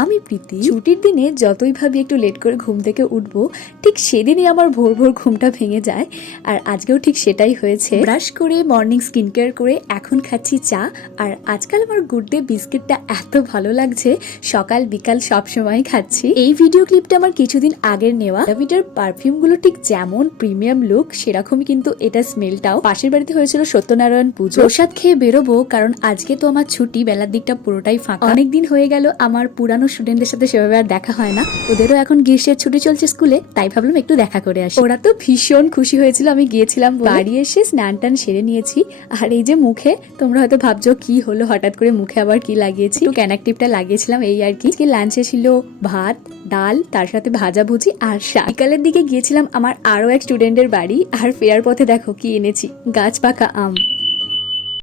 আমি প্রীতি। ছুটির দিনে যতই ভাবি একটু লেট করে ঘুম থেকে উঠবো, ঠিক সেদিনই আমার ভোর ভোর ঘুমটা ভেঙে যায়। আর আজকেও ঠিক সেটাই হয়েছে। ব্রাশ করে মর্নিং স্কিন কেয়ার করে এখন খাচ্ছি চা। আর আজকাল আমার গুড ডে বিস্কিটটা এত ভালো লাগছে, সকাল বিকাল সব সময় খাচ্ছি। এই ভিডিও ক্লিপটা আমার কিছুদিন আগের নেওয়া। ল্যাভেন্ডার পারফিউম গুলো ঠিক যেমন প্রিমিয়াম লুক, সেরকমই কিন্তু এটা স্মেলটাও। পাশের বাড়িতে হয়েছিল সত্যনারায়ণ পুজো, প্রসাদ খেয়ে বেরোবো, কারণ আজকে তো আমার ছুটি, বেলার দিকটা পুরোটাই ফাঁকা। অনেকদিন হয়ে গেল আমার পুরানো স্টুডেন্টদের সাথে সেভাবে আর দেখা হয় না। ওদেরও এখন গ্রীষ্মের ছুটি চলছে স্কুলে, তাই ভাবলাম একটু দেখা করে আসি। ওরা তো ভীষণ খুশি হয়েছিল আমি গিয়েছিলাম। বাড়ি এসে স্নান টান সেরে নিয়েছি। আর এই যে মুখে, তোমরা হয়তো ভাবছো কি হলো হঠাৎ করে মুখে আবার কি লাগিয়েছি, একটু ক্যানাকটিভটা লাগিয়েছিলাম এই আর কি। আজকে লাঞ্চে ছিল ভাত, ডাল, তার সাথে ভাজাভুজি আর শাক। বিকালের দিকে গিয়েছিলাম আমার আরো এক স্টুডেন্টের বাড়ি, আর ফেরার পথে দেখো কি এনেছি, গাছ পাকা আম।